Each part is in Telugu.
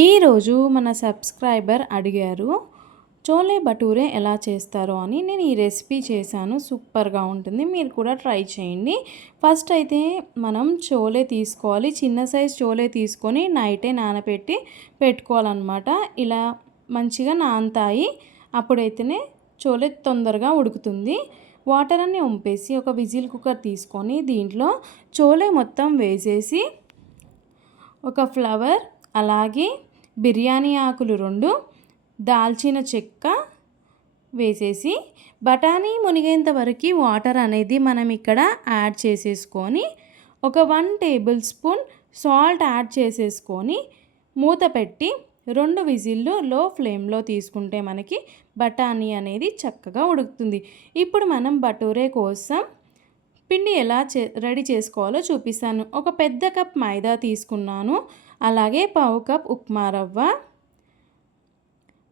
ఈరోజు మన సబ్స్క్రైబర్ అడిగారు చోలే భటూరే ఎలా చేస్తారో అని. నేను ఈ రెసిపీ చేశాను, సూపర్గా ఉంటుంది, మీరు కూడా ట్రై చేయండి. ఫస్ట్ అయితే మనం చోలే తీసుకోవాలి, చిన్న సైజ్ చోలే తీసుకొని నైటే నానబెట్టి పెట్టుకోవాలన్నమాట. ఇలా మంచిగా నానతాయి, అప్పుడైతేనే చోలే తొందరగా ఉడుకుతుంది. వాటర్ అన్నీ వంపేసి ఒక విజిల్ కుక్కర్ తీసుకొని దీంట్లో చోలే మొత్తం వేసేసి ఒక ఫ్లవర్, అలాగే బిర్యానీ ఆకులు 2, దాల్చిన చెక్క వేసేసి బఠానీ మునిగేంత వరకు వాటర్ అనేది మనం ఇక్కడ యాడ్ చేసేసుకొని ఒక 1 టేబుల్ స్పూన్ సాల్ట్ యాడ్ చేసేసుకొని మూత పెట్టి 2 విజిల్లు లో ఫ్లేమ్లో తీసుకుంటే మనకి బఠానీ అనేది చక్కగా ఉడుకుతుంది. ఇప్పుడు మనం భటూరే కోసం పిండి ఎలా రెడీ చేసుకోవాలో చూపిస్తాను. ఒక పెద్ద కప్ మైదా తీసుకున్నాను, అలాగే పావు కప్ ఉప్మా రవ్వ,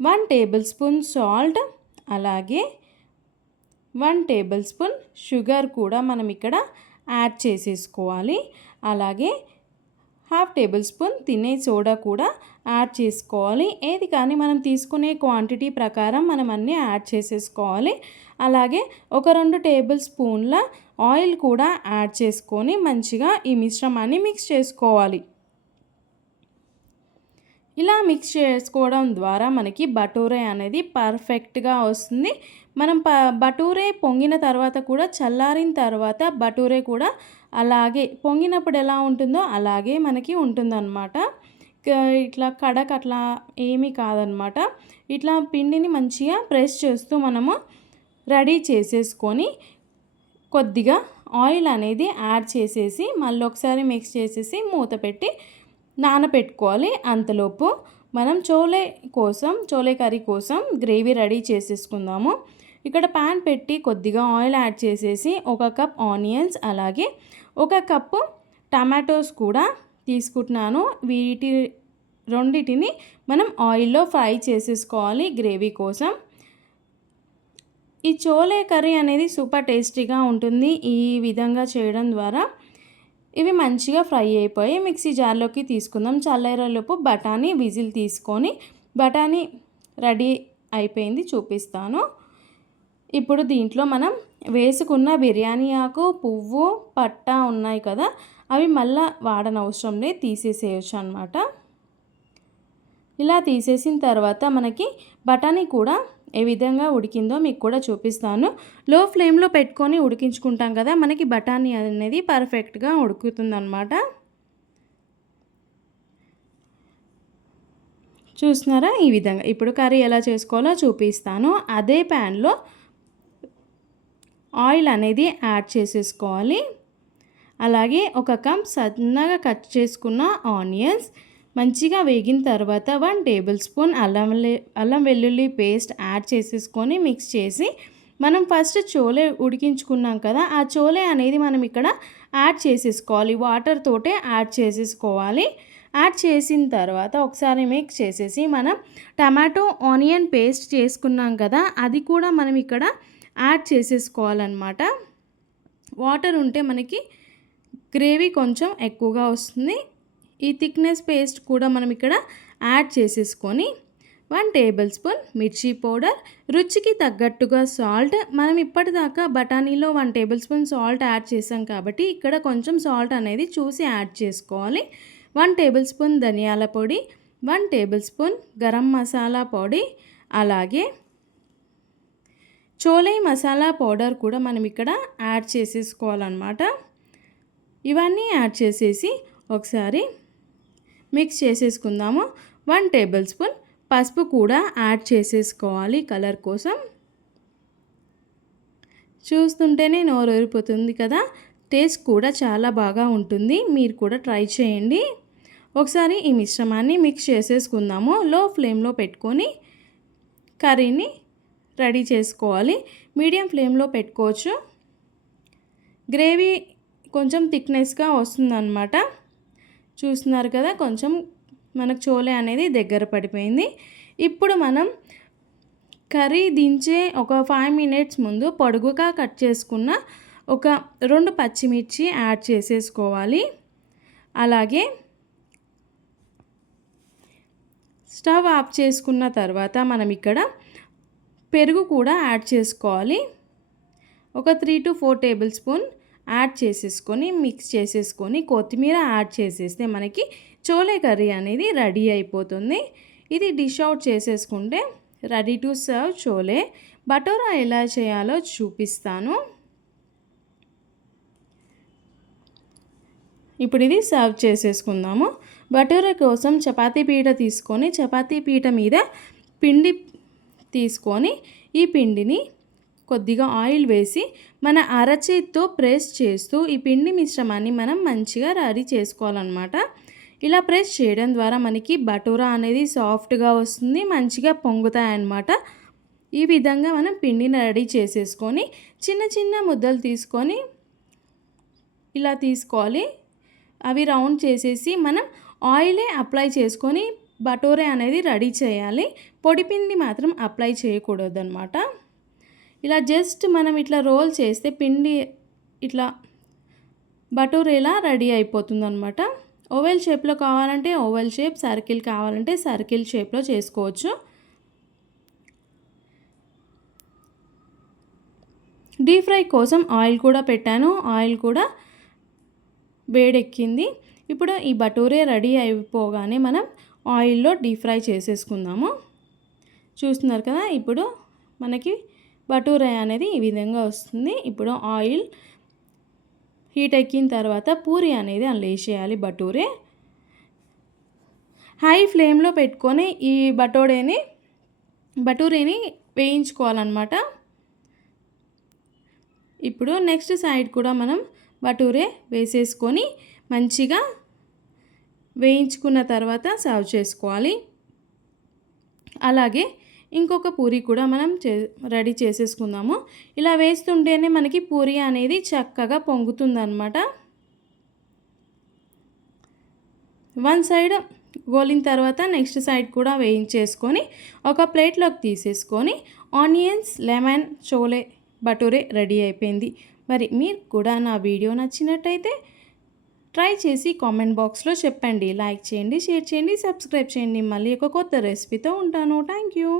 1 టేబుల్ స్పూన్ సాల్ట్, అలాగే 1 టేబుల్ స్పూన్ షుగర్ కూడా మనం ఇక్కడ యాడ్ చేసేసుకోవాలి. అలాగే 1/2 టేబుల్ స్పూన్ తినే సోడా కూడా యాడ్ చేసుకోవాలి. ఏది కానీ మనం తీసుకునే క్వాంటిటీ ప్రకారం మనం అన్నీ యాడ్ చేసేసుకోవాలి. అలాగే ఒక 2 టేబుల్ స్పూన్ల ఆయిల్ కూడా యాడ్ చేసుకొని మంచిగా ఈ మిశ్రమాన్ని మిక్స్ చేసుకోవాలి. ఇలా మిక్స్ చేసుకోవడం ద్వారా మనకి భటూరే అనేది పర్ఫెక్ట్గా వస్తుంది. మనం భటూరే పొంగిన తర్వాత కూడా, చల్లారిన తర్వాత భటూరే కూడా అలాగే పొంగినప్పుడు ఎలా ఉంటుందో అలాగే మనకి ఉంటుందన్నమాట. ఇట్లా కడక్ అట్లా ఏమీ కాదనమాట. ఇట్లా పిండిని మంచిగా ప్రెస్ చేస్తూ మనము రెడీ చేసేసుకొని కొద్దిగా ఆయిల్ అనేది యాడ్ చేసేసి మళ్ళీ ఒకసారి మిక్స్ చేసేసి మూత పెట్టి నానబెట్టుకోవాలి. అంతలోపు మనం చోలే కర్రీ కోసం గ్రేవీ రెడీ చేసేసుకుందాము. ఇక్కడ ప్యాన్ పెట్టి కొద్దిగా ఆయిల్ యాడ్ చేసేసి 1 కప్ ఆనియన్స్, అలాగే 1 కప్పు టమాటోస్ కూడా తీసుకుంటున్నాను. వీటి రెండిటిని మనం ఆయిల్లో ఫ్రై చేసేసుకోవాలి గ్రేవీ కోసం. ఈ చోలే కర్రీ అనేది సూపర్ టేస్టీగా ఉంటుంది ఈ విధంగా చేయడం ద్వారా. ఇవి మంచిగా ఫ్రై అయిపోయి మిక్సీ జార్లోకి తీసుకుందాం. చల్లారేలోపు బఠానీ విజిల్ తీసుకొని, బఠానీ రెడీ అయిపోయింది చూపిస్తాను. ఇప్పుడు దీంట్లో మనం వేసుకున్న బిర్యానీ ఆకు, పువ్వు, పట్టా ఉన్నాయి కదా, అవి మళ్ళీ వాడనవసరం లేదు, తీసేసేయచ్చు అనమాట. ఇలా తీసేసిన తర్వాత మనకి బఠానీ కూడా ఏ విధంగా ఉడికిందో మీకు కూడా చూపిస్తాను. లో ఫ్లేమ్లో పెట్టుకొని ఉడికించుకుంటాం కదా, మనకి బఠానీ అనేది పర్ఫెక్ట్గా ఉడుకుతుందన్నమాట. చూస్తున్నారా ఈ విధంగా. ఇప్పుడు కర్రీ ఎలా చేసుకోవాలో చూపిస్తాను. అదే ప్యాన్లో ఆయిల్ అనేది యాడ్ చేసేసుకోవాలి. అలాగే 1 కప్ సన్నగా కట్ చేసుకున్న ఆనియన్స్ మంచిగా వేగిన తర్వాత 1 టేబుల్ స్పూన్ అల్లం వెల్లుల్లి పేస్ట్ యాడ్ చేసేసుకొని మిక్స్ చేసి, మనం ఫస్ట్ చోలే ఉడికించుకున్నాం కదా, ఆ చోలే అనేది మనం ఇక్కడ యాడ్ చేసేసుకోవాలి. వాటర్ తోటే యాడ్ చేసేసుకోవాలి. యాడ్ చేసిన తర్వాత ఒకసారి మిక్స్ చేసేసి మనం టమాటో ఆనియన్ పేస్ట్ చేసుకున్నాం కదా, అది కూడా మనం ఇక్కడ యాడ్ చేసేసుకోవాలన్నమాట. వాటర్ ఉంటే మనకి గ్రేవీ కొంచెం ఎక్కువగా వస్తుంది. ఈ థిక్నెస్ పేస్ట్ కూడా మనం ఇక్కడ యాడ్ చేసేసుకొని 1 టేబుల్ స్పూన్ మిర్చి పౌడర్, రుచికి తగ్గట్టుగా సాల్ట్. మనం ఇప్పటిదాకా బఠానీలో 1 టేబుల్ స్పూన్ సాల్ట్ యాడ్ చేసాం కాబట్టి ఇక్కడ కొంచెం సాల్ట్ అనేది చూసి యాడ్ చేసుకోవాలి. 1 టేబుల్ స్పూన్ ధనియాల పొడి, 1 టేబుల్ స్పూన్ గరం మసాలా పొడి, అలాగే చోలే మసాలా పౌడర్ కూడా మనం ఇక్కడ యాడ్ చేసేసుకోవాలన్నమాట. ఇవన్నీ యాడ్ చేసేసి ఒకసారి మిక్స్ చేసేసుకుందాము. 1 టేబుల్ స్పూన్ పసుపు కూడా యాడ్ చేసేసుకోవాలి కలర్ కోసం. చూస్తుంటేనే నోరు ఊరిపోతుంది కదా, టేస్ట్ కూడా చాలా బాగా ఉంటుంది, మీరు కూడా ట్రై చేయండి. ఒకసారి ఈ మిశ్రమాన్ని మిక్స్ చేసేసుకుందాము. లో ఫ్లేమ్లో పెట్టుకొని కర్రీని రెడీ చేసుకోవాలి. మీడియం ఫ్లేమ్లో పెట్టుకోవచ్చు. గ్రేవీ కొంచెం థిక్నెస్గా వస్తుందన్నమాట. చూస్తున్నారు కదా, కొంచెం మనకు చోలే అనేది దగ్గర పడిపోయింది. ఇప్పుడు మనం కర్రీ దించే ఒక 5 మినిట్స్ ముందు పొడుగుగా కట్ చేసుకున్న ఒక 2 పచ్చిమిర్చి యాడ్ చేసేసుకోవాలి. అలాగే స్టవ్ ఆఫ్ చేసుకున్న తర్వాత మనం ఇక్కడ పెరుగు కూడా యాడ్ చేసుకోవాలి. ఒక 3 to 4 టేబుల్ స్పూన్ యాడ్ చేసేసుకొని మిక్స్ చేసేసుకొని కొత్తిమీర యాడ్ చేసేస్తే మనకి చోలే కర్రీ అనేది రెడీ అయిపోతుంది. ఇది డిష్ అవుట్ చేసేసుకుంటే రెడీ టు సర్వ్ చోలే. బటోరా ఎలా చేయాలో చూపిస్తాను. ఇప్పుడు ఇది సర్వ్ చేసేసుకుందాము. బటోరా కోసం చపాతీ పీట తీసుకొని చపాతీ పీట మీద పిండి తీసుకొని ఈ పిండిని కొద్దిగా ఆయిల్ వేసి మన అరచేతితో ప్రెస్ చేస్తూ ఈ పిండి మిశ్రమాన్ని మనం మంచిగా రెడీ చేసుకోవాలన్నమాట. ఇలా ప్రెస్ చేయడం ద్వారా మనకి బటోరా అనేది సాఫ్ట్గా వస్తుంది, మంచిగా పొంగుతాయన్నమాట. ఈ విధంగా మనం పిండిని రెడీ చేసేసుకొని చిన్న చిన్న ముద్దలు తీసుకొని ఇలా తీసుకోవాలి. అవి రౌండ్ చేసేసి మనం ఆయిలే అప్లై చేసుకొని బటోరే అనేది రెడీ చేయాలి. పొడిపిండి మాత్రం అప్లై చేయకూడదు అన్నమాట. ఇలా జస్ట్ మనం ఇట్లా రోల్ చేస్తే పిండి ఇట్లా బటోరేలా రెడీ అయిపోతుంది అన్నమాట. ఓవెల్ షేప్లో కావాలంటే ఓవెల్ షేప్, సర్కిల్ కావాలంటే సర్కిల్ షేప్లో చేసుకోవచ్చు. డీప్ ఫ్రై కోసం ఆయిల్ కూడా పెట్టాను. ఆయిల్ కూడా వేడెక్కింది. ఇప్పుడు ఈ బటోరే రెడీ అయిపోగానే మనం ఆయిల్లో డీప్ ఫ్రై చేసేసుకుందాము. చూస్తున్నారు కదా, ఇప్పుడు మనకి బటోరే అనేది ఈ విధంగా వస్తుంది. ఇప్పుడు ఆయిల్ హీట్ ఎక్కిన తర్వాత పూరి అనేది అందులో వేసేయాలి. హై ఫ్లేమ్లో పెట్టుకొని ఈ బటూరేని వేయించుకోవాలన్నమాట. ఇప్పుడు నెక్స్ట్ సైడ్ కూడా మనం బటూరే వేసేసుకొని మంచిగా వేయించుకున్న తర్వాత సర్వ్ చేసుకోవాలి. అలాగే ఇంకొక పూరి కూడా మనం రెడీ చేసేసుకుందాము. ఇలా వేస్తుంటేనే మనకి పూరి అనేది చక్కగా పొంగుతుందన్నమాట. వన్ సైడ్ గోలిన తర్వాత నెక్స్ట్ సైడ్ కూడా వేయించేసుకొని ఒక ప్లేట్లోకి తీసేసుకొని ఆనియన్స్, లెమన్, చోలే బటూరే రెడీ అయిపోయింది. మరి మీరు కూడా నా వీడియో నచ్చినట్టయితే ట్రై చేసి కామెంట్ బాక్స్లో చెప్పండి. లైక్ చేయండి, షేర్ చేయండి, సబ్స్క్రైబ్ చేయండి. మళ్ళీ ఒక కొత్త రెసిపీతో ఉంటాను. Thank you.